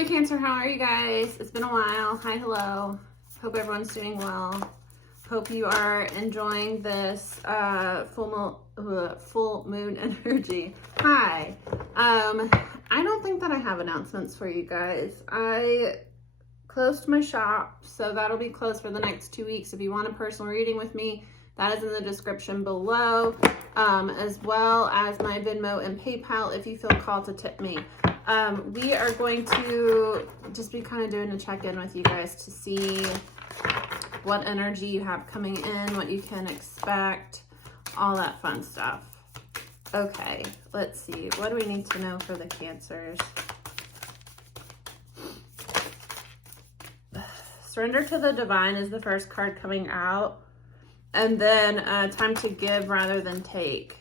Hi Cancer, how are you guys? It's been a while. Hi, hello. Hope everyone's doing well. Hope you are enjoying this full moon energy. Hi. I don't think that I have announcements for you guys. I closed my shop, so that'll be closed for the next 2 weeks. If you want a personal reading with me, that is in the description below, as well as my Venmo and PayPal if you feel called to tip me. We are going to just be kind of doing a check-in with you guys to see what energy you have coming in, what you can expect, all that fun stuff. Okay, let's see. What do we need to know for the Cancers? Surrender to the Divine is the first card coming out. And then time to give rather than take.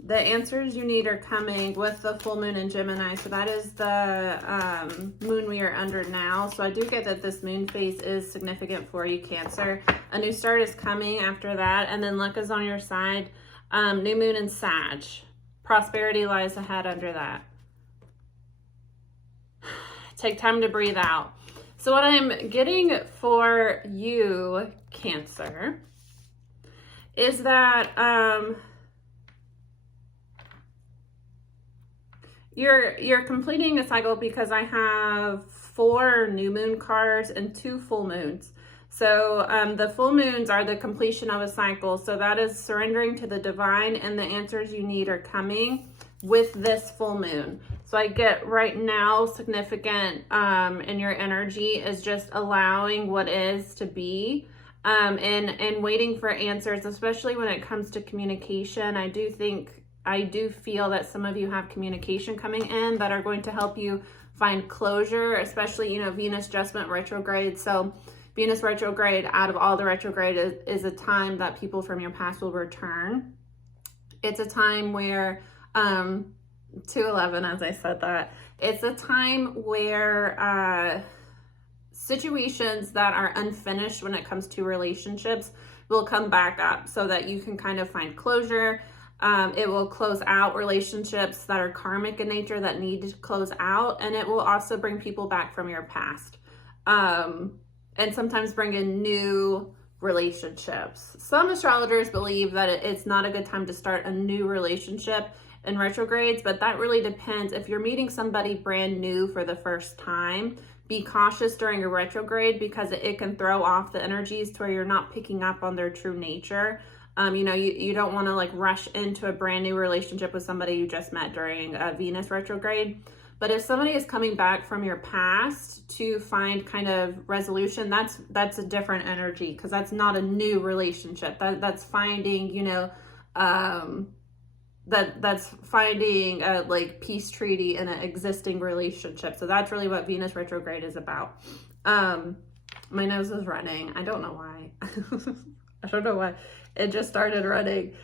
The answers you need are coming with the full moon in Gemini. So that is the moon we are under now. So I do get that this moon phase is significant for you, Cancer. A new start is coming after that. And then luck is on your side. New moon in Sag. Prosperity lies ahead under that. Take time to breathe out. So what I'm getting for you, Cancer, is that you're completing a cycle because I have 4 new moon cards and 2 full moons. So the full moons are the completion of a cycle. So that is surrendering to the divine, and the answers you need are coming with this full moon. So I get right now significant in your energy is just allowing what is to be and waiting for answers, especially when it comes to communication. I do feel that some of you have communication coming in that are going to help you find closure, especially, you know, Venus just went retrograde. So Venus retrograde, out of all the retrograde, is a time that people from your past will return. It's a time where 211, as I said that, it's a time where situations that are unfinished when it comes to relationships will come back up so that you can kind of find closure. It will close out relationships that are karmic in nature that need to close out, and it will also bring people back from your past, and sometimes bring in new relationships. Some astrologers believe that it's not a good time to start a new relationship in retrogrades, but that really depends. If you're meeting somebody brand new for the first time, be cautious during a retrograde because it can throw off the energies to where you're not picking up on their true nature. You know, you don't want to like rush into a brand new relationship with somebody you just met during Venus retrograde. But if somebody is coming back from your past to find kind of resolution, that's a different energy, because that's not a new relationship. That's finding, you know, that's finding a like peace treaty in an existing relationship. So that's really what Venus retrograde is about. My nose is running. I don't know why. I don't know why. It just started running.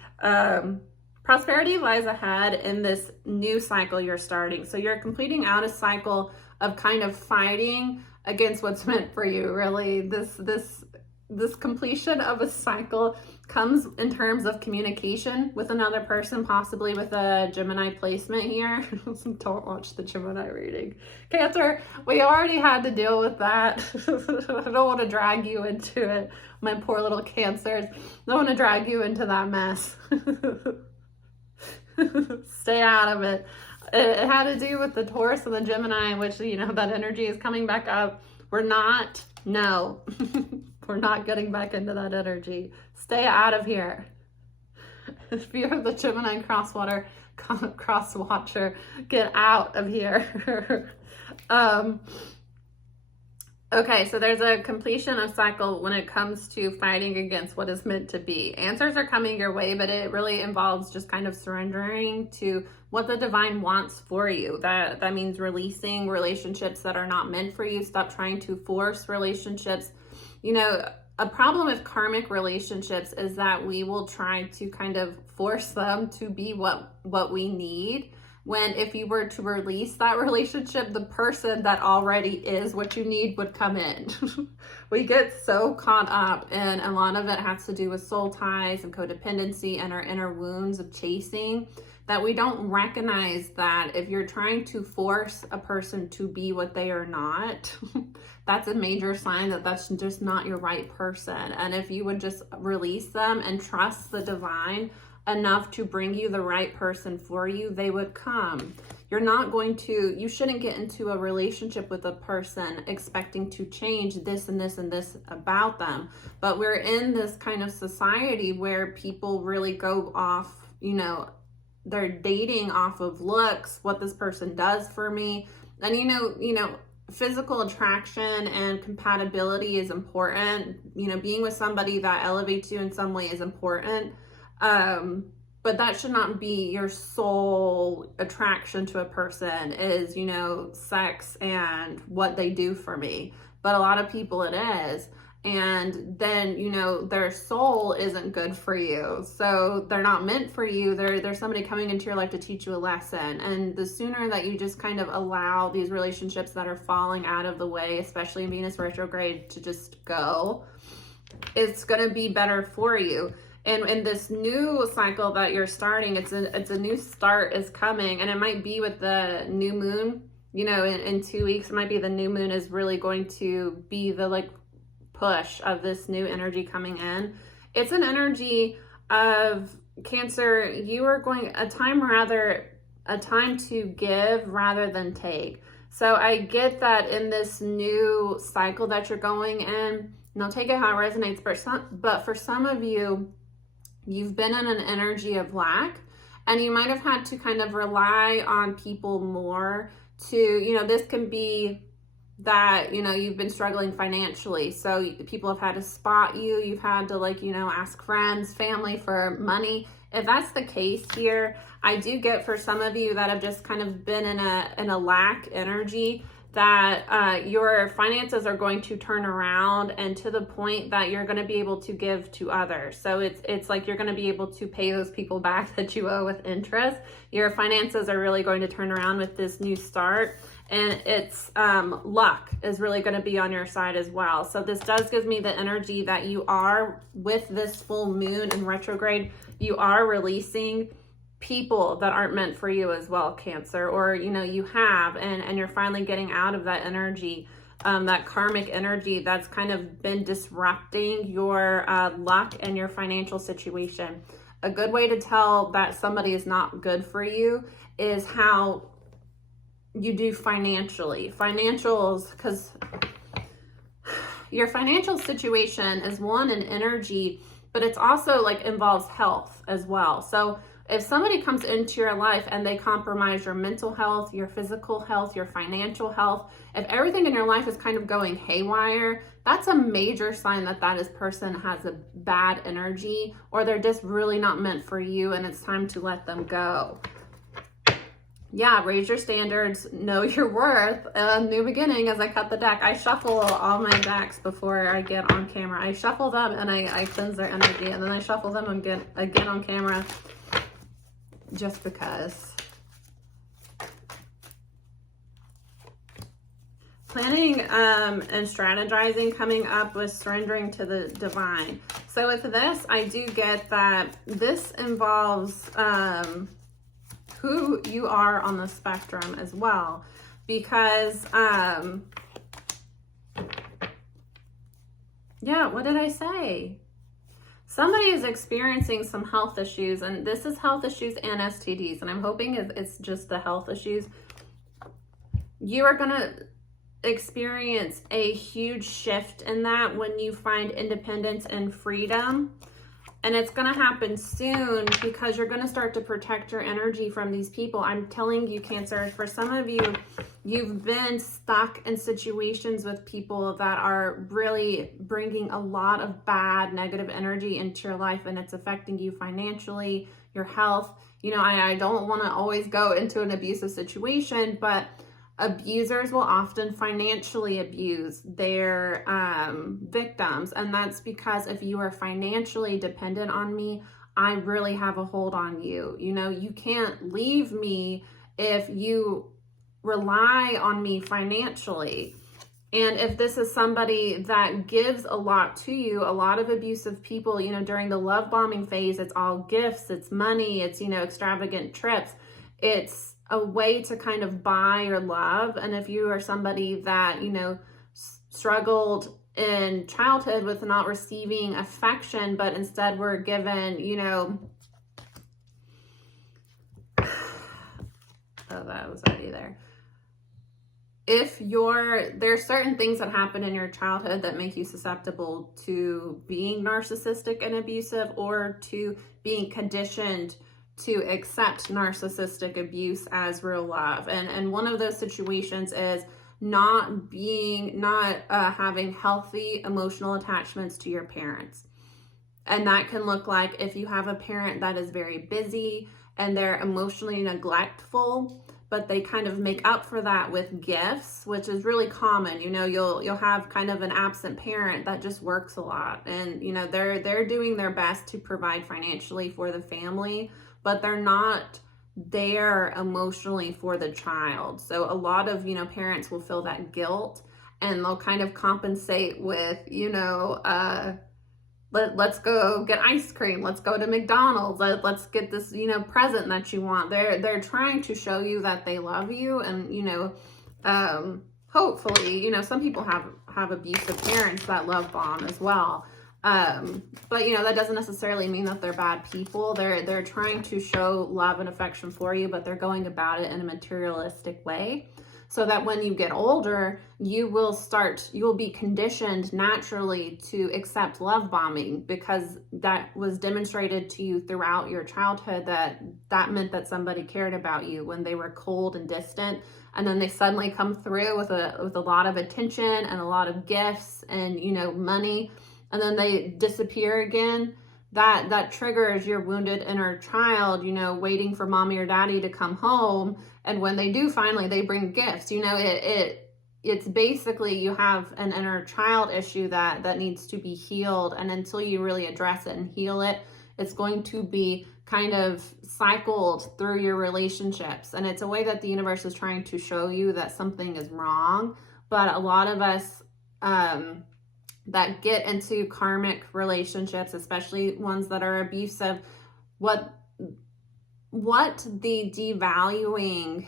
Prosperity lies ahead in this new cycle you're starting. So you're completing out a cycle of kind of fighting against what's meant for you. Really, this completion of a cycle comes in terms of communication with another person, possibly with a Gemini placement here. Don't watch the Gemini reading. Cancer, we already had to deal with that. I don't want to drag you into it. My poor little Cancers. I don't want to drag you into that mess. Stay out of it. It had to do with the Taurus and the Gemini, which, you know, that energy is coming back up. We're not getting back into that energy. Stay out of here. If you're the Gemini cross watcher, get out of here. Okay, so there's a completion of cycle when it comes to fighting against what is meant to be. Answers are coming your way, but it really involves just kind of surrendering to what the divine wants for you. That means releasing relationships that are not meant for you. Stop trying to force relationships. You know, a problem with karmic relationships is that we will try to kind of force them to be what we need, when if you were to release that relationship, the person that already is what you need would come in. We get so caught up, and a lot of it has to do with soul ties and codependency and our inner wounds of chasing, that we don't recognize that if you're trying to force a person to be what they are not, that's a major sign that that's just not your right person. And if you would just release them and trust the divine enough to bring you the right person for you, they would come. You shouldn't get into a relationship with a person expecting to change this and this and this about them. But we're in this kind of society where people really go off, they're dating off of looks, what this person does for me. And physical attraction and compatibility is important. Being with somebody that elevates you in some way is important. But that should not be your sole attraction to a person is, sex and what they do for me. But a lot of people it is. And then, their soul isn't good for you. So they're not meant for you. There's somebody coming into your life to teach you a lesson. And the sooner that you just kind of allow these relationships that are falling out of the way, especially in Venus retrograde, to just go, it's going to be better for you. And in this new cycle that you're starting, it's a new start is coming, and it might be with the new moon, in 2 weeks, it might be the new moon is really going to be the push of this new energy coming in. It's an energy of Cancer. You are going a time to give rather than take. So I get that in this new cycle that you're going in, and I'll take it how it resonates, but for some of you, you've been in an energy of lack, and you might have had to kind of rely on people more to, this can be that, you've been struggling financially. So people have had to spot you. You've had to ask friends, family for money. If that's the case here, I do get for some of you that have just kind of been in a lack energy, that your finances are going to turn around, and to the point that you're going to be able to give to others. So it's like you're going to be able to pay those people back that you owe with interest. Your finances are really going to turn around with this new start, and it's luck is really going to be on your side as well. So this does give me the energy that you are, with this full moon in retrograde, you are releasing people that aren't meant for you as well, Cancer, or you have, and you're finally getting out of that energy, that karmic energy that's kind of been disrupting your luck and your financial situation. A good way to tell that somebody is not good for you is how you do financially. Financials, because your financial situation is one in energy, but it's also involves health as well. So if somebody comes into your life and they compromise your mental health, your physical health, your financial health, if everything in your life is kind of going haywire, that's a major sign that person has a bad energy, or they're just really not meant for you, and it's time to let them go. Yeah, raise your standards, know your worth. New beginning. As I cut the deck, I shuffle all my decks before I get on camera. I shuffle them and I cleanse their energy, and then I shuffle them again on camera, just because. Planning and strategizing, coming up with surrendering to the divine. So with this, I do get that this involves who you are on the spectrum as well, because yeah, what did I say? Somebody is experiencing some health issues, and this is health issues and STDs, and I'm hoping it's just the health issues. You are going to experience a huge shift in that when you find independence and freedom. And it's going to happen soon, because you're going to start to protect your energy from these people. I'm telling you, Cancer, for some of you, you've been stuck in situations with people that are really bringing a lot of bad, negative energy into your life, and it's affecting you financially, your health. I don't want to always go into an abusive situation, but abusers will often financially abuse their victims, and that's because if you are financially dependent on me, I really have a hold on you. You can't leave me if you rely on me financially. And if this is somebody that gives a lot to you, a lot of abusive people, you know, during the love bombing phase, it's all gifts, it's money, it's, you know, extravagant trips. It's a way to kind of buy your love. And if you are somebody that, you know, struggled in childhood with not receiving affection, but instead were given, you know, oh, that was already there. If there's certain things that happen in your childhood that make you susceptible to being narcissistic and abusive, or to being conditioned to accept narcissistic abuse as real love. And one of those situations is not having healthy emotional attachments to your parents. And that can look like if you have a parent that is very busy and they're emotionally neglectful, but they kind of make up for that with gifts, which is really common. You know, you'll have kind of an absent parent that just works a lot, and you know, they're doing their best to provide financially for the family, but they're not there emotionally for the child. So a lot of, you know, parents will feel that guilt, and they'll kind of compensate with, you know, let's go get ice cream, let's go to McDonald's, let's get this, you know, present that you want. They're trying to show you that they love you. And you know, hopefully, you know, some people have abusive parents that love bomb as well. But you know, that doesn't necessarily mean that they're bad people. They're trying to show love and affection for you, but they're going about it in a materialistic way, so that when you get older, you will be conditioned naturally to accept love bombing, because that was demonstrated to you throughout your childhood that meant that somebody cared about you when they were cold and distant, and then they suddenly come through with a lot of attention and a lot of gifts and, you know, money, and then they disappear again. That triggers your wounded inner child, you know, waiting for mommy or daddy to come home. And when they do finally, they bring gifts. You know, it's basically, you have an inner child issue that needs to be healed. And until you really address it and heal it, it's going to be kind of cycled through your relationships. And it's a way that the universe is trying to show you that something is wrong. But a lot of us, that get into karmic relationships, especially ones that are abusive, what the devaluing,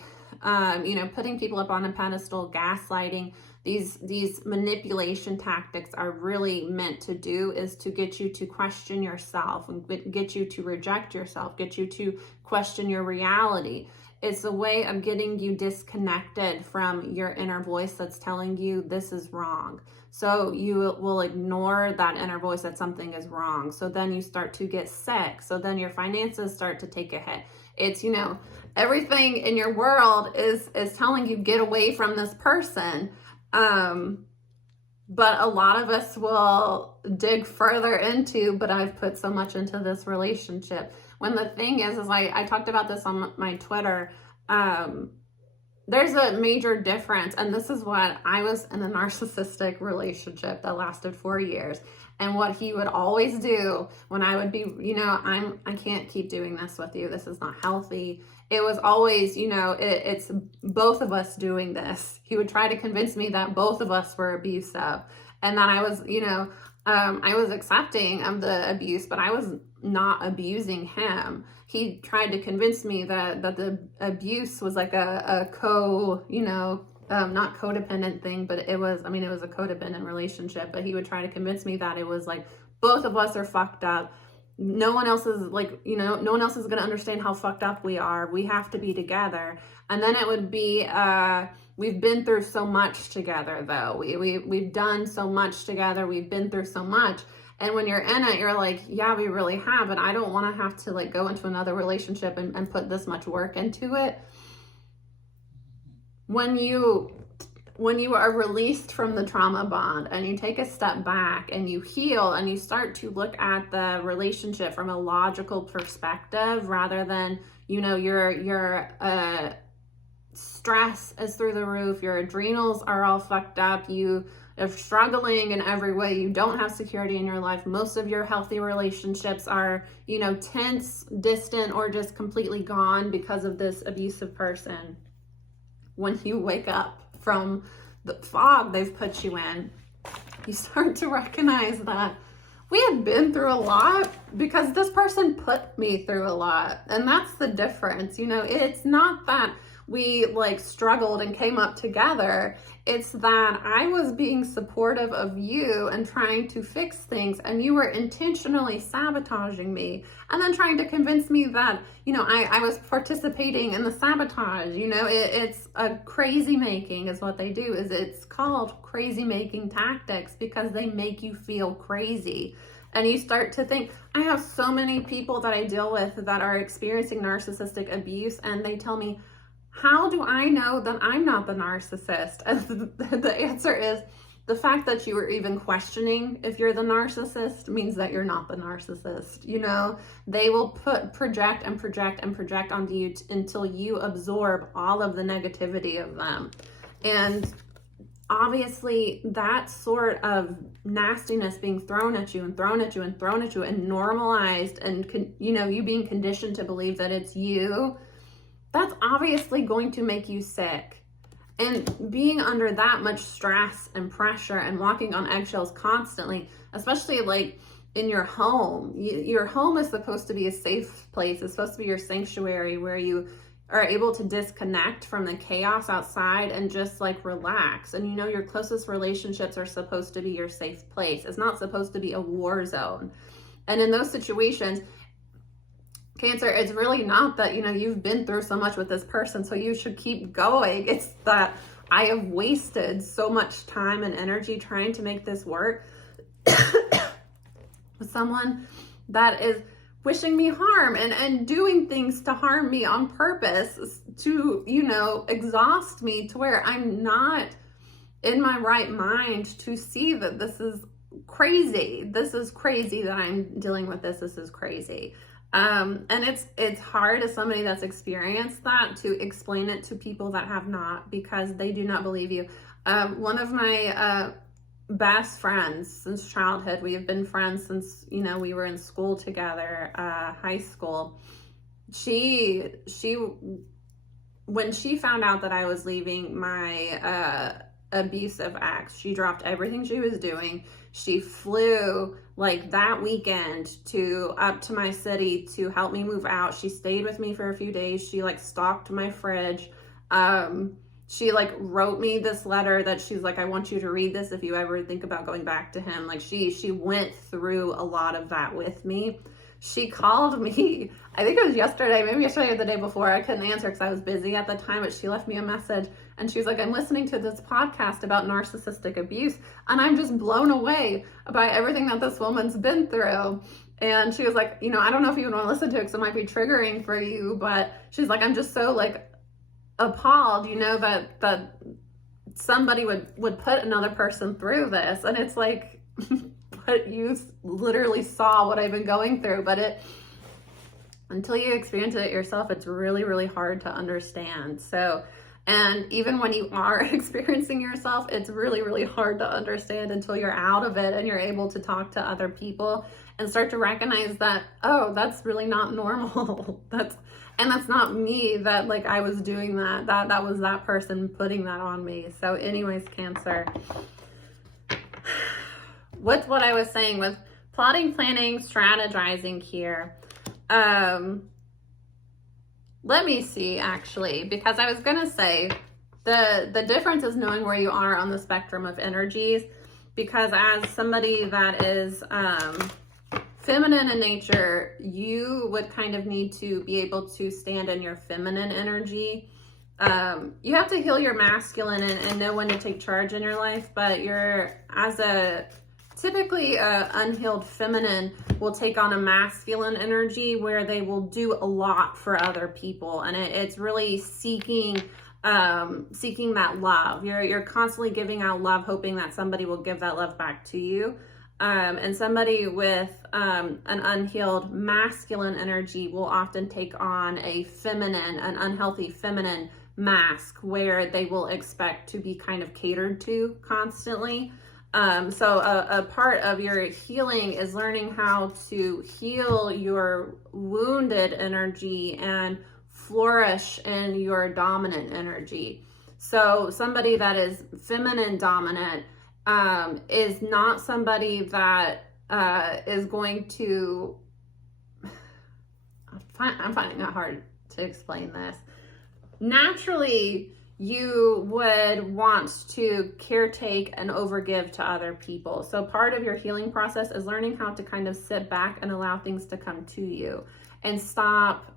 you know, putting people up on a pedestal, gaslighting, these manipulation tactics are really meant to do is to get you to question yourself, and get you to reject yourself, get you to question your reality. It's a way of getting you disconnected from your inner voice that's telling you this is wrong. So you will ignore that inner voice that something is wrong. So then you start to get sick. So then your finances start to take a hit. It's, you know, everything in your world is telling you get away from this person. But a lot of us will dig further into, but I've put so much into this relationship. When the thing is I talked about this on my Twitter, there's a major difference. And this is what I was in a narcissistic relationship that lasted 4 years. And what he would always do when I would be, you know, I can't keep doing this with you. This is not healthy. It was always, you know, it's both of us doing this. He would try to convince me that both of us were abusive, and that I was, you know, I was accepting of the abuse, but I was not abusing him. He tried to convince me that the abuse was like a you know, not codependent thing, but it was a codependent relationship. But he would try to convince me that it was like both of us are fucked up. No one else is like, you know, no one else is going to understand how fucked up we are. We have to be together. And then it would be, we've been through so much together though. We've done so much together. We've been through so much. And when you're in it, you're like, yeah, we really have. And I don't want to have to like go into another relationship and put this much work into it. When you are released from the trauma bond and you take a step back and you heal and you start to look at the relationship from a logical perspective, rather than, you know, your stress is through the roof, your adrenals are all fucked up, you are struggling in every way, you don't have security in your life, most of your healthy relationships are, you know, tense, distant, or just completely gone because of this abusive person. When you wake up from the fog they've put you in, you start to recognize that we had been through a lot because this person put me through a lot. And that's the difference. You know, it's not that we like struggled and came up together. It's that I was being supportive of you and trying to fix things, and you were intentionally sabotaging me and then trying to convince me that, you know, I was participating in the sabotage. You know, it's a crazy making is what they do. Is it's called crazy making tactics because they make you feel crazy. And you start to think, I have so many people that I deal with that are experiencing narcissistic abuse, and they tell me, how do I know that I'm not the narcissist? And the answer is, the fact that you are even questioning if you're the narcissist means that you're not the narcissist. You know, they will project and project and project onto you until you absorb all of the negativity of them. And obviously that sort of nastiness being thrown at you and thrown at you and thrown at you and normalized, and you know, you being conditioned to believe that it's you, that's obviously going to make you sick. And being under that much stress and pressure and walking on eggshells constantly, especially like in your home, your home is supposed to be a safe place. It's supposed to be your sanctuary where you are able to disconnect from the chaos outside and just like relax. And you know, your closest relationships are supposed to be your safe place. It's not supposed to be a war zone. And in those situations, Cancer, it's really not that, you know, you've been through so much with this person, so you should keep going. It's that I have wasted so much time and energy trying to make this work with someone that is wishing me harm and doing things to harm me on purpose to, you know, exhaust me to where I'm not in my right mind to see that this is crazy. This is crazy that I'm dealing with this. This is crazy. And it's hard as somebody that's experienced that to explain it to people that have not, because they do not believe you. One of my best friends since childhood, we have been friends since, you know, we were in school together, high school. She when she found out that I was leaving my abusive ex, she dropped everything she was doing. She flew like that weekend up to my city to help me move out. She stayed with me for a few days. She like stocked my fridge. She like wrote me this letter that she's like, I want you to read this if you ever think about going back to him. Like she went through a lot of that with me. She called me, I think it was yesterday, maybe yesterday or the day before. I couldn't answer because I was busy at the time, but she left me a message and she's like, I'm listening to this podcast about narcissistic abuse and I'm just blown away by everything that this woman's been through. And she was like, you know, I don't know if you would want to listen to it because it might be triggering for you, but she's like, I'm just so like appalled, you know, that somebody would put another person through this. And it's like, but you literally saw what I've been going through, but until you experience it yourself, it's really, really hard to understand. So, and even when you are experiencing yourself, it's really, really hard to understand until you're out of it and you're able to talk to other people and start to recognize that, oh, that's really not normal. That's not me, that like I was doing that was that person putting that on me. So anyways, Cancer, with what I was saying with plotting, planning, strategizing here, let me see actually, because I was gonna say the difference is knowing where you are on the spectrum of energies, because as somebody that is feminine in nature, you would kind of need to be able to stand in your feminine energy. You have to heal your masculine and know when to take charge in your life, but typically unhealed feminine will take on a masculine energy where they will do a lot for other people, and it's really seeking that love. You're constantly giving out love, hoping that somebody will give that love back to you. And somebody with an unhealed masculine energy will often take on an unhealthy feminine mask where they will expect to be kind of catered to constantly. So a part of your healing is learning how to heal your wounded energy and flourish in your dominant energy. So somebody that is feminine dominant is not somebody that is going to, I'm finding it hard to explain this. Naturally, you would want to caretake and overgive to other people. So part of your healing process is learning how to kind of sit back and allow things to come to you and stop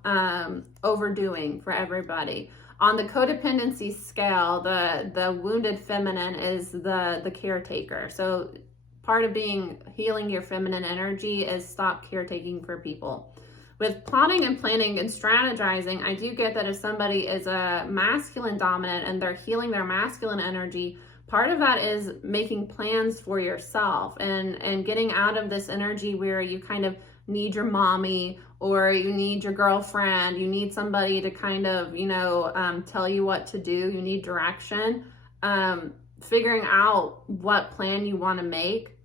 overdoing for everybody. On the codependency scale, the wounded feminine is the caretaker. So part of healing your feminine energy is stop caretaking for people. With plotting and planning and strategizing, I do get that if somebody is a masculine dominant and they're healing their masculine energy, part of that is making plans for yourself and getting out of this energy where you kind of need your mommy or you need your girlfriend, you need somebody to kind of, tell you what to do, you need direction, figuring out what plan you want to make.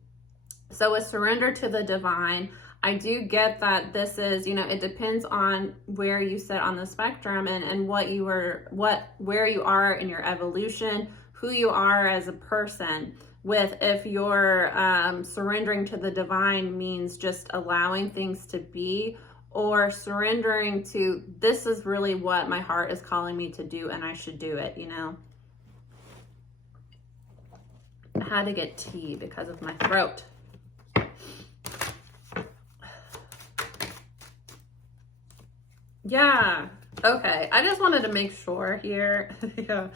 So with surrender to the divine, I do get that this is, it depends on where you sit on the spectrum and where you are in your evolution, who you are as a person. With if you're surrendering to the divine means just allowing things to be, or surrendering to this is really what my heart is calling me to do and I should do it, I had to get tea because of my throat. Yeah. Okay. I just wanted to make sure here. Yeah.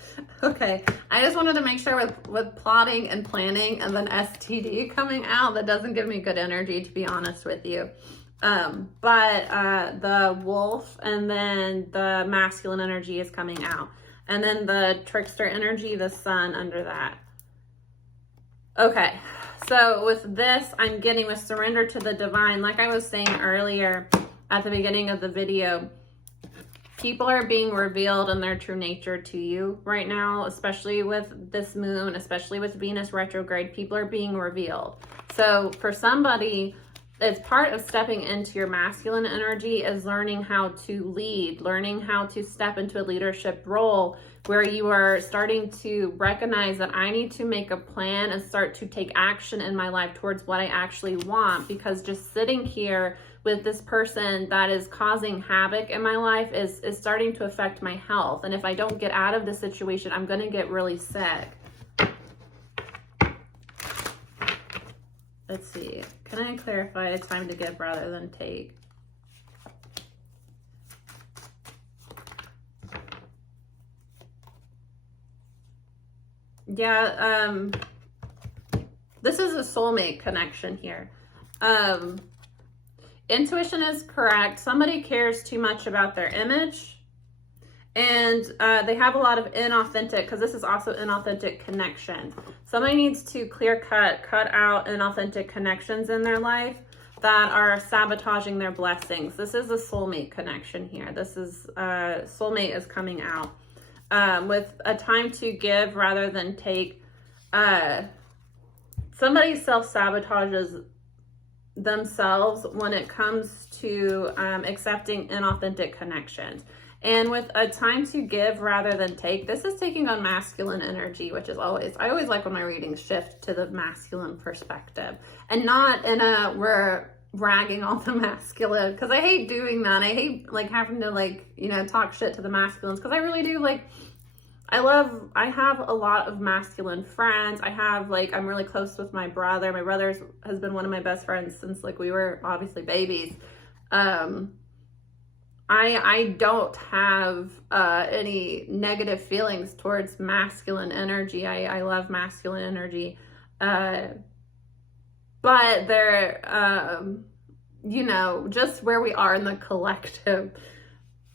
Okay. I just wanted to make sure with plotting and planning and then STD coming out, that doesn't give me good energy, to be honest with you. But the wolf and then the masculine energy is coming out. And then the trickster energy, the sun under that. Okay. So with this, I'm getting with surrender to the divine. Like I was saying earlier at the beginning of the video, people are being revealed in their true nature to you right now, especially with this moon, especially with Venus retrograde. People are being revealed. So for somebody, it's part of stepping into your masculine energy is learning how to lead, learning how to step into a leadership role where you are starting to recognize that I need to make a plan and start to take action in my life towards what I actually want, because just sitting here with this person that is causing havoc in my life is starting to affect my health. And if I don't get out of the situation, I'm going to get really sick. Let's see. Can I clarify the time to give rather than take? Yeah, this is a soulmate connection here. Intuition is correct. Somebody cares too much about their image and they have a lot of inauthentic, because this is also inauthentic connections. Somebody needs to cut out inauthentic connections in their life that are sabotaging their blessings. This is a soulmate connection here. This is soulmate is coming out with a time to give rather than take. Somebody self-sabotages themselves when it comes to accepting inauthentic connections. And with a time to give rather than take, this is taking on masculine energy, which is I always like when my readings shift to the masculine perspective and not in a, we're ragging on the masculine, because I hate doing that. I hate having to talk shit to the masculines, because I really do I have a lot of masculine friends. I'm really close with my brother. My brother has been one of my best friends since we were obviously babies. I don't have any negative feelings towards masculine energy. I love masculine energy. But they're, just where we are in the collective,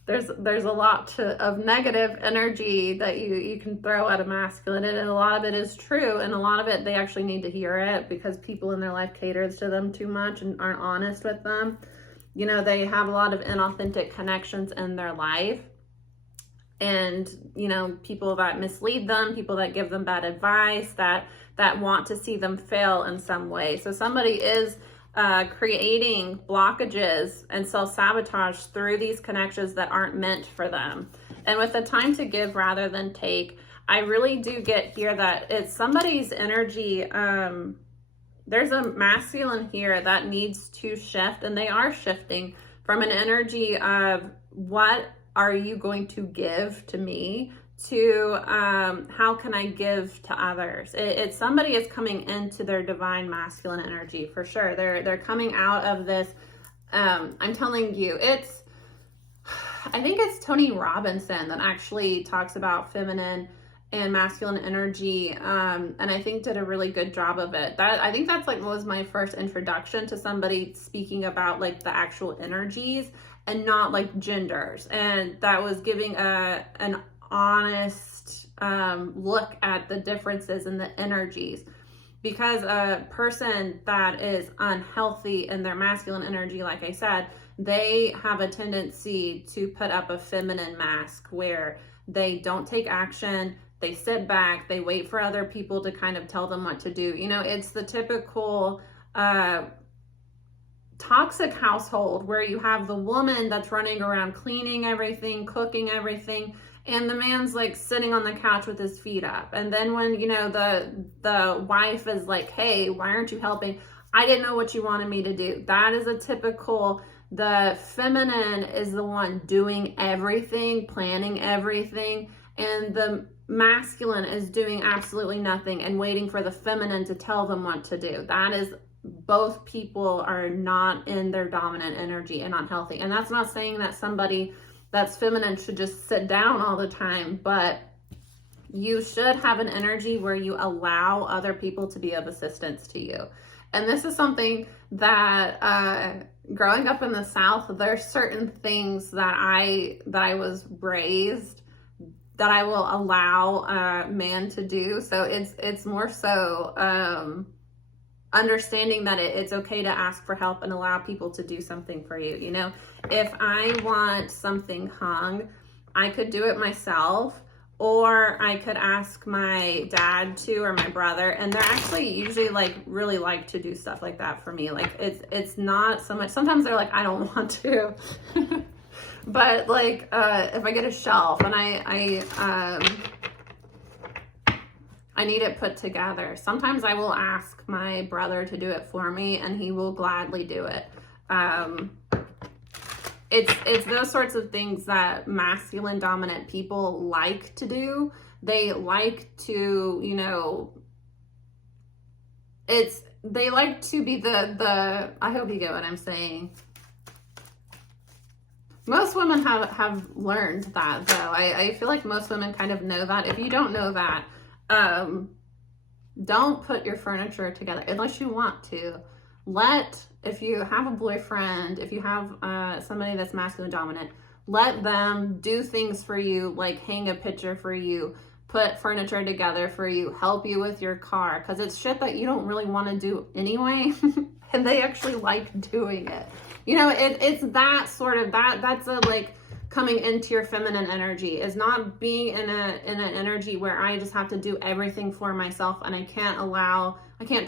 there's a lot of negative energy that you can throw at a masculine, and a lot of it is true, and a lot of it they actually need to hear it because people in their life caters to them too much and aren't honest with them. They have a lot of inauthentic connections in their life, and people that mislead them, people that give them bad advice, that want to see them fail in some way. So somebody is creating blockages and self-sabotage through these connections that aren't meant for them. And with the time to give rather than take, I really do get here that it's somebody's energy. There's a masculine here that needs to shift, and they are shifting from an energy of what are you going to give to me to how can I give to others. It's somebody is coming into their divine masculine energy for sure. They're coming out of this. I'm telling you, I think it's Tony Robinson that actually talks about feminine and masculine energy, and I think did a really good job of it. I think that's like was my first introduction to somebody speaking about like the actual energies and not like genders, and that was giving an honest look at the differences in the energies. Because a person that is unhealthy in their masculine energy, like I said, they have a tendency to put up a feminine mask where they don't take action, they sit back, they wait for other people to kind of tell them what to do. You know, it's the typical toxic household where you have the woman that's running around cleaning everything, cooking everything, and the man's like sitting on the couch with his feet up. And then when, you know, the wife is like, hey, why aren't you helping? I didn't know what you wanted me to do. That is a typical, the feminine is the one doing everything, planning everything, and the masculine is doing absolutely nothing and waiting for the feminine to tell them what to do. That is, both people are not in their dominant energy and not healthy. And that's not saying that somebody that's feminine should just sit down all the time, but you should have an energy where you allow other people to be of assistance to you. And this is something that growing up in the South, there's certain things that I was raised that I will allow a man to do. So it's more so understanding that it's okay to ask for help and allow people to do something for you. You know, if I want something hung, I could do it myself, or I could ask my dad to, or my brother, and they're actually usually like really like to do stuff like that for me. Like it's not so much, sometimes they're like, I don't want to, but like if I get a shelf and I need it put together, sometimes I will ask my brother to do it for me, and he will gladly do it. It's those sorts of things that masculine dominant people like to do. They like to, you know, they like to be the I hope you get what I'm saying. Most women have learned that, though. I feel like most women kind of know that. If you don't know that, don't put your furniture together unless you want to. If you have a boyfriend, if you have somebody that's masculine dominant, let them do things for you, like hang a picture for you, put furniture together for you, help you with your car, because it's shit that you don't really want to do anyway, and they actually like doing it. You know, it's that sort of, that's a like coming into your feminine energy, is not being in an energy where I just have to do everything for myself and I can't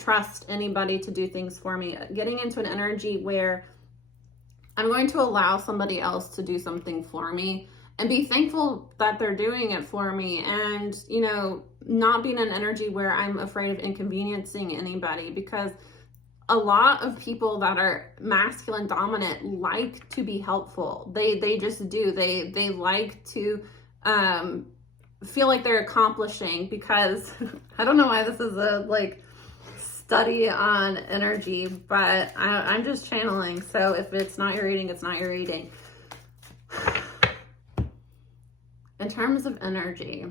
trust anybody to do things for me. Getting into an energy where I'm going to allow somebody else to do something for me and be thankful that they're doing it for me, and, you know, not being an energy where I'm afraid of inconveniencing anybody, because a lot of people that are masculine dominant like to be helpful. They just do. They like to feel like they're accomplishing, because I don't know why this is a like study on energy, but I'm just channeling. So if it's not your reading, it's not your reading. In terms of energy,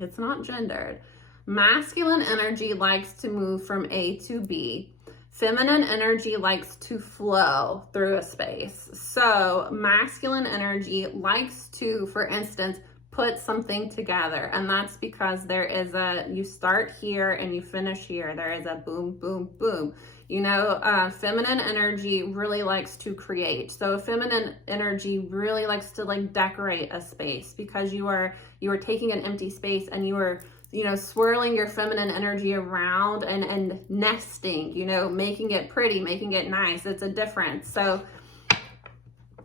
it's not gendered. Masculine energy likes to move from A to B. Feminine energy likes to flow through a space. So masculine energy likes to, for instance, put something together. And that's because there is you start here and you finish here. There is a boom, boom, boom. You know, feminine energy really likes to create. So feminine energy really likes to like decorate a space, because you are taking an empty space and you are, you know, swirling your feminine energy around and nesting, you know, making it pretty, making it nice. It's a difference. So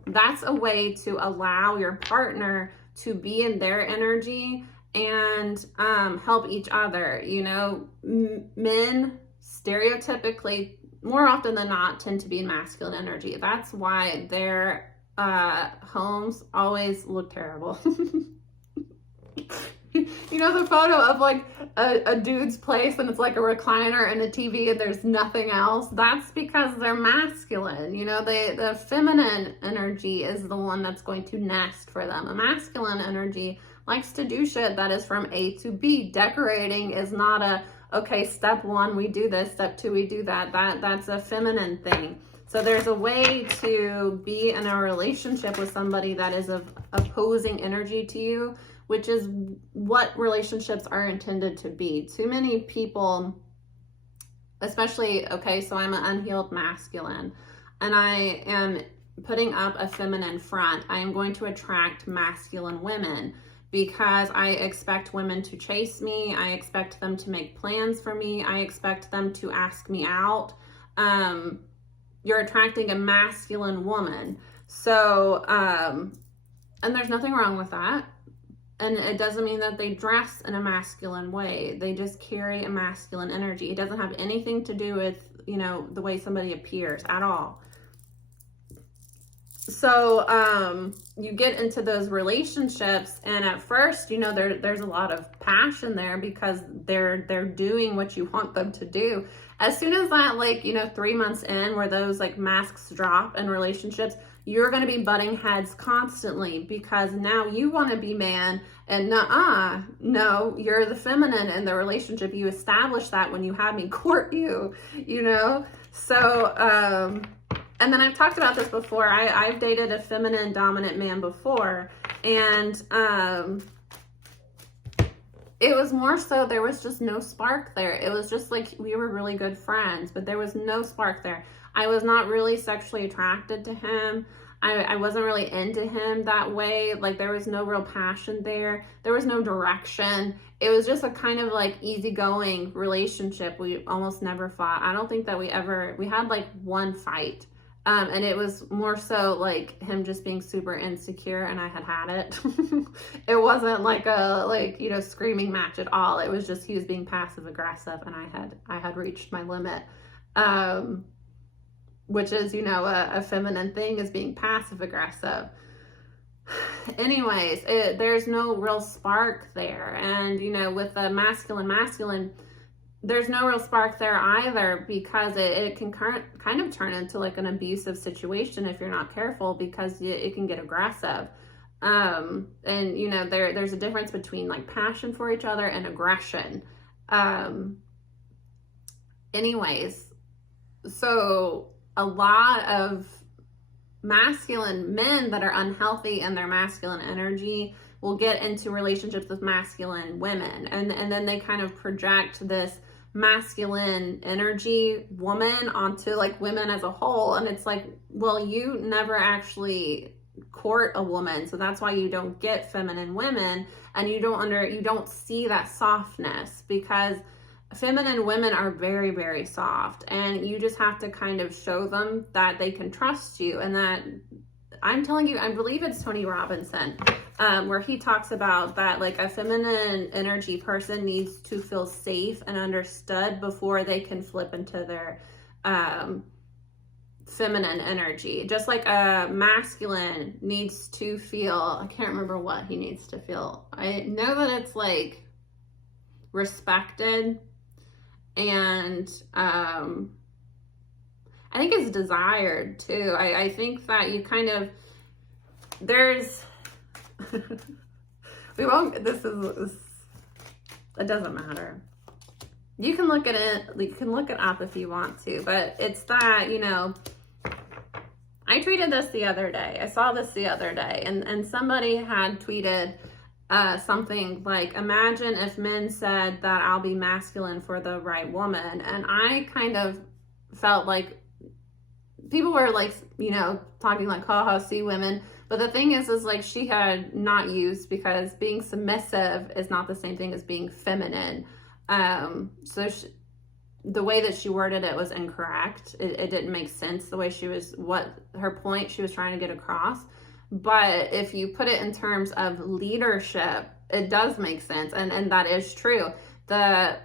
that's a way to allow your partner to be in their energy and help each other. You know, men stereotypically, more often than not, tend to be in masculine energy. That's why their homes always look terrible. You know the photo of like a dude's place and it's like a recliner and a TV and there's nothing else? That's because they're masculine. You know, the feminine energy is the one that's going to nest for them. A masculine energy likes to do shit that is from A to B. Decorating is not a, okay, step one, we do this, step two, we do that. That's a feminine thing. So there's a way to be in a relationship with somebody that is of opposing energy to you, which is what relationships are intended to be. Too many people, especially, okay, so I'm an unhealed masculine and I am putting up a feminine front. I am going to attract masculine women because I expect women to chase me. I expect them to make plans for me. I expect them to ask me out. You're attracting a masculine woman. So, and there's nothing wrong with that. And it doesn't mean that they dress in a masculine way. They just carry a masculine energy. It doesn't have anything to do with, you know, the way somebody appears at all. So you get into those relationships, and at first, you know, there's a lot of passion there because they're doing what you want them to do. As soon as that, like, you know, 3 months in, where those like masks drop in relationships, you're going to be butting heads constantly because now you want to be man and no, you're the feminine in the relationship. You established that when you had me court you, you know? So, and then I've talked about this before. I've dated a feminine dominant man before, and it was more so there was just no spark there. It was just like we were really good friends, but there was no spark there. I was not really sexually attracted to him. I wasn't really into him that way. Like there was no real passion there. There was no direction. It was just a kind of like easygoing relationship. We almost never fought. I don't think that we had like one fight. And it was more so like him just being super insecure and I had it. It wasn't like you know, screaming match at all. It was just, he was being passive aggressive and I had reached my limit. Which is, you know, a feminine thing, is being passive aggressive. Anyways, there's no real spark there. And, you know, with the masculine, there's no real spark there either because it can kind of turn into like an abusive situation if you're not careful, because it can get aggressive. And, you know, there's a difference between like passion for each other and aggression. Anyways, so a lot of masculine men that are unhealthy in their masculine energy will get into relationships with masculine women, and then they kind of project this masculine energy woman onto like women as a whole, and it's like, well, you never actually court a woman, so that's why you don't get feminine women, and you don't see that softness, because feminine women are very, very soft, and you just have to kind of show them that they can trust you. And that, I'm telling you, I believe it's Tony Robinson, where he talks about that like a feminine energy person needs to feel safe and understood before they can flip into their feminine energy. Just like a masculine needs to feel, I can't remember what he needs to feel. I know that it's like respected, and I think it's desired too. I think that you kind of, there's we won't, this it doesn't matter. You can look at it, you can look it up if you want to, but it's that, you know, I tweeted this the other day. I saw this the other day, and somebody had tweeted something like, imagine if men said that I'll be masculine for the right woman. And I kind of felt like people were like, you know, talking like, haha, see women. But the thing is like she had not used, because being submissive is not the same thing as being feminine. So the way that she worded it was incorrect. It didn't make sense the way she was, what her point she was trying to get across. But if you put it in terms of leadership, it does make sense. And that is true. The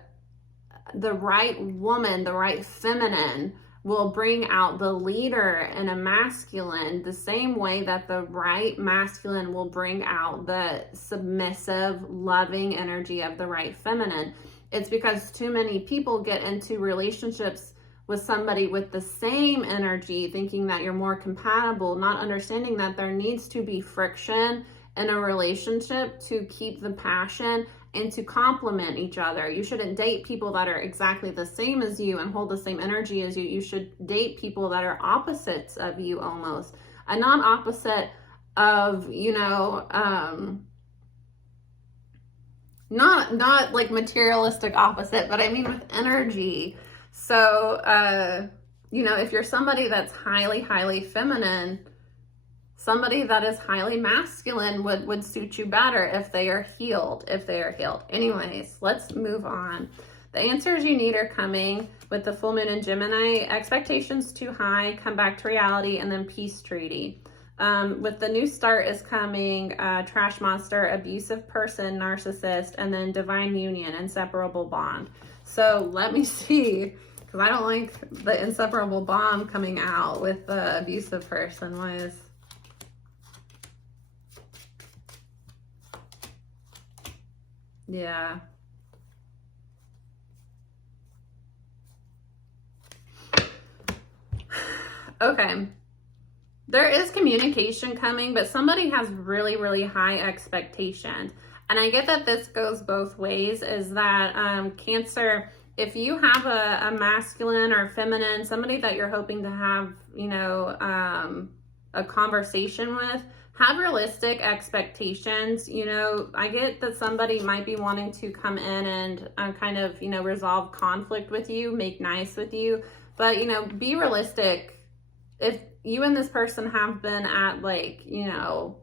right woman, the right feminine will bring out the leader in a masculine the same way that the right masculine will bring out the submissive, loving energy of the right feminine. It's because too many people get into relationships with somebody with the same energy, thinking that you're more compatible, not understanding that there needs to be friction in a relationship to keep the passion and to complement each other. You shouldn't date people that are exactly the same as you and hold the same energy as you. You should date people that are opposites of you almost. A non-opposite of, you know, not like materialistic opposite, but I mean with energy. So, you know, if you're somebody that's highly feminine, somebody that is highly masculine would suit you better if they are healed, Anyways, let's move on. The answers you need are coming with the full moon in Gemini. Expectations too high, come back to reality, and then peace treaty. With the new start is coming, trash monster, abusive person, narcissist, and then divine union, inseparable bond. So let me see, because I don't like the inseparable bond coming out with the abusive person. Why is... Yeah. Okay. There is communication coming, but somebody has really high expectations. And I get that this goes both ways, is that Cancer, if you have a masculine or feminine, somebody that you're hoping to have, you know, a conversation with, have realistic expectations. You know, I get that somebody might be wanting to come in and kind of, you know, resolve conflict with you, make nice with you, but, you know, be realistic. If you and this person have been at, like, you know,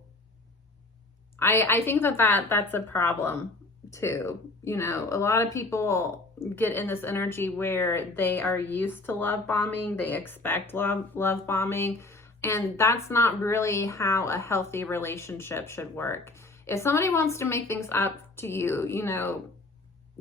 I think that's a problem too. You know, a lot of people get in this energy where they are used to love bombing, they expect love bombing, and that's not really how a healthy relationship should work. If somebody wants to make things up to you, you know,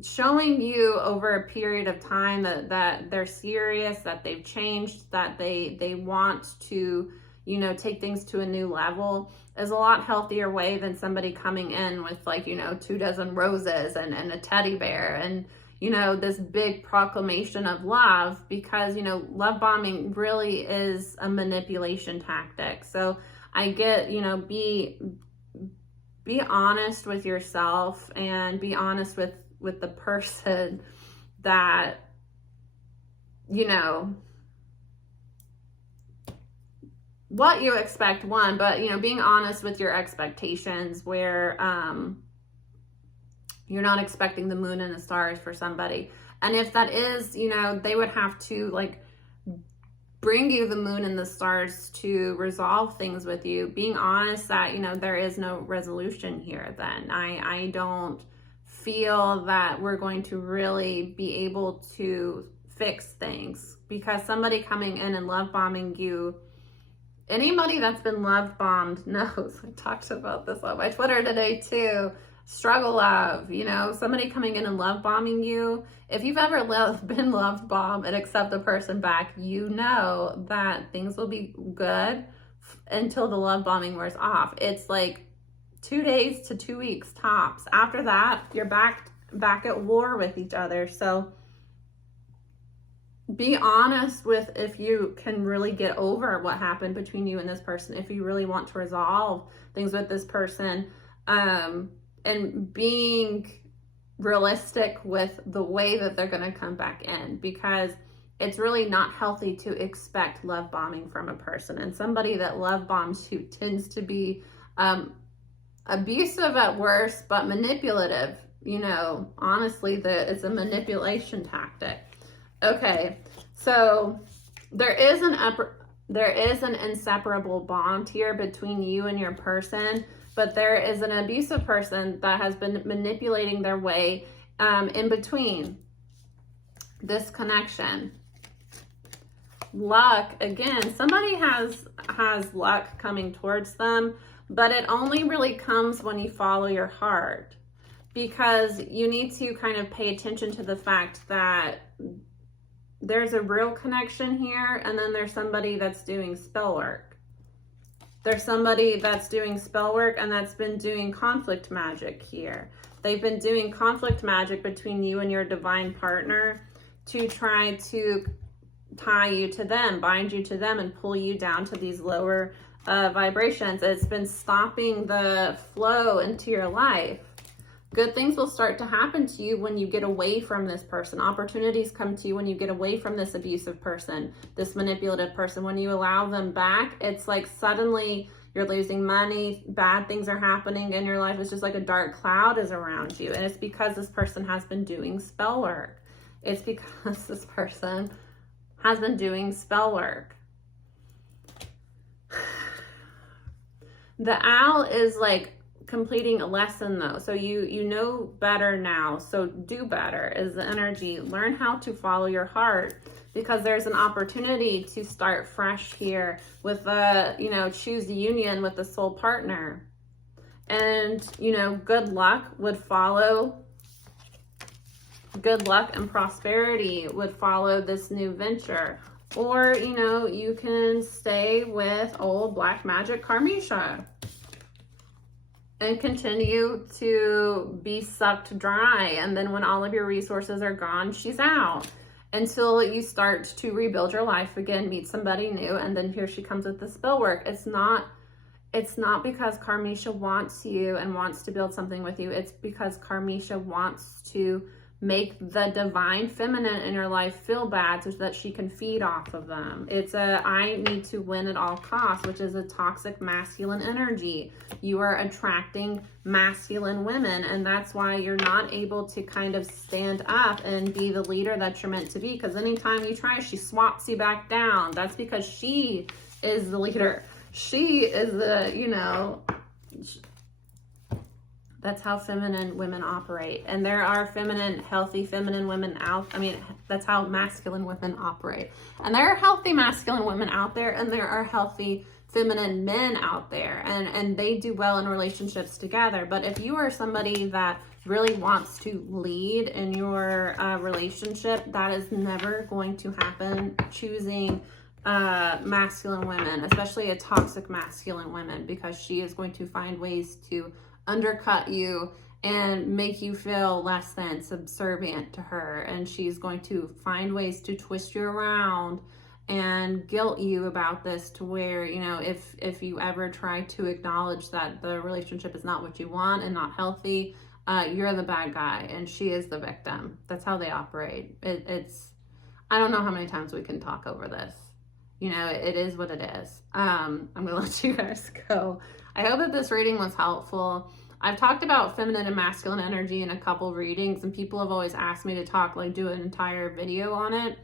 showing you over a period of time that they're serious, that they've changed, that they want to, you know, take things to a new level, is a lot healthier way than somebody coming in with, like, you know, 24 roses and a teddy bear and, you know, this big proclamation of love, because, you know, love bombing really is a manipulation tactic. So I get, you know, be honest with yourself and be honest with the person that, you know, what you expect, one, but, you know, being honest with your expectations, where you're not expecting the moon and the stars for somebody. And if that is, you know, they would have to, like, bring you the moon and the stars to resolve things with you. Being honest that, you know, there is no resolution here, then I don't feel that we're going to really be able to fix things, because somebody coming in and love bombing you, anybody that's been love bombed knows. I talked about this on my Twitter today too. Struggle love, you know, somebody coming in and love bombing you. If you've ever been love bombed and accept the person back, you know that things will be good until the love bombing wears off. It's like 2 days to 2 weeks tops. After that, you're back at war with each other. So be honest with if you can really get over what happened between you and this person, if you really want to resolve things with this person, and being realistic with the way that they're going to come back in, because it's really not healthy to expect love bombing from a person. And somebody that love bombs you tends to be abusive at worst, but manipulative. You know, honestly, it's a manipulation tactic. Okay, so there is an inseparable bond here between you and your person, but there is an abusive person that has been manipulating their way in between this connection. luck, again, somebody has luck coming towards them, but it only really comes when you follow your heart, because you need to kind of pay attention to the fact that there's a real connection here, and then there's somebody that's doing spell work. There's somebody that's doing spell work and that's been doing conflict magic here. They've been doing conflict magic between you and your divine partner to try to tie you to them, bind you to them, and pull you down to these lower vibrations. It's been stopping the flow into your life. Good things will start to happen to you when you get away from this person. Opportunities come to you when you get away from this abusive person, this manipulative person. When you allow them back, it's like suddenly you're losing money, bad things are happening in your life. It's just like a dark cloud is around you. And it's because this person has been doing spell work. It's because this person has been doing spell work. The owl is like completing a lesson though, so you know better now, so do better is the energy. Learn how to follow your heart, because there's an opportunity to start fresh here with choose the union with the soul partner, and good luck would follow. Good luck and prosperity would follow this new venture. Or you can stay with old black magic Karmisha and continue to be sucked dry. And then when all of your resources are gone, she's out until you start to rebuild your life again, meet somebody new. And then here she comes with the spell work. It's not because Karmisha wants you and wants to build something with you. It's because Karmisha wants to make the divine feminine in your life feel bad so that she can feed off of them. It's I need to win at all costs, which is a toxic masculine energy. You are attracting masculine women, and that's why you're not able to kind of stand up and be the leader that you're meant to be, because anytime you try, she swaps you back down. That's because she is the leader. She is the, that's how feminine women operate. And there are healthy feminine women out. That's how masculine women operate. And there are healthy masculine women out there, and there are healthy feminine men out there. And they do well in relationships together. But if you are somebody that really wants to lead in your relationship, that is never going to happen choosing masculine women, especially a toxic masculine woman, because she is going to find ways to undercut you and make you feel less than, subservient to her. And she's going to find ways to twist you around and guilt you about this, to where, if you ever try to acknowledge that the relationship is not what you want and not healthy, you're the bad guy and she is the victim. That's how they operate. I don't know how many times we can talk over this. It is what it is. I'm gonna let you guys go. I hope that this reading was helpful. I've talked about feminine and masculine energy in a couple readings, and people have always asked me to do an entire video on it.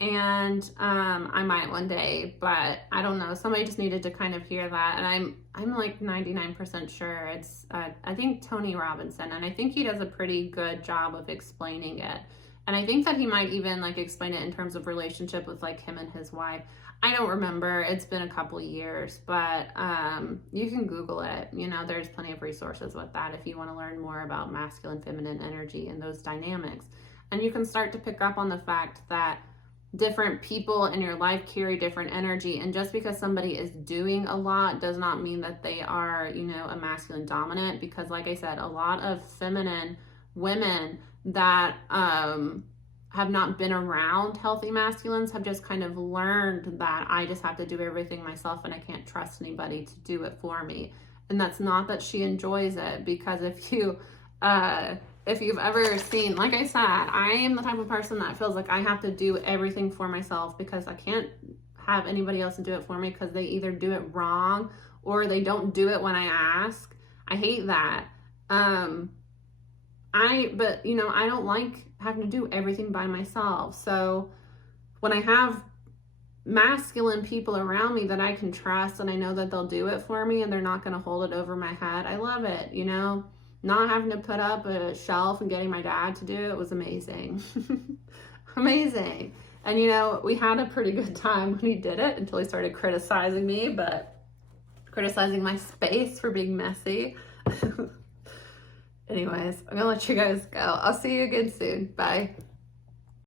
And I might one day, but I don't know. Somebody just needed to kind of hear that. And I'm like 99% sure it's, I think Tony Robinson, and I think he does a pretty good job of explaining it. And I think that he might even explain it in terms of relationship with him and his wife. I don't remember. It's been a couple years, but you can Google it. There's plenty of resources with that if you want to learn more about masculine, feminine energy and those dynamics. And you can start to pick up on the fact that different people in your life carry different energy. And just because somebody is doing a lot does not mean that they are, a masculine dominant, because like I said, a lot of feminine women that have not been around healthy masculines have just kind of learned that I just have to do everything myself and I can't trust anybody to do it for me. And that's not that she enjoys it, because if you've ever seen, like I said, I am the type of person that feels like I have to do everything for myself, because I can't have anybody else do it for me, because they either do it wrong or they don't do it when I ask. I hate that. But I don't like having to do everything by myself. So when I have masculine people around me that I can trust, and I know that they'll do it for me and they're not going to hold it over my head, I love it. Not having to put up a shelf and getting my dad to do it was amazing. Amazing. And you know, we had a pretty good time when he did it until he started criticizing me, but criticizing my space for being messy. Anyways, I'm gonna let you guys go. I'll see you again soon. Bye.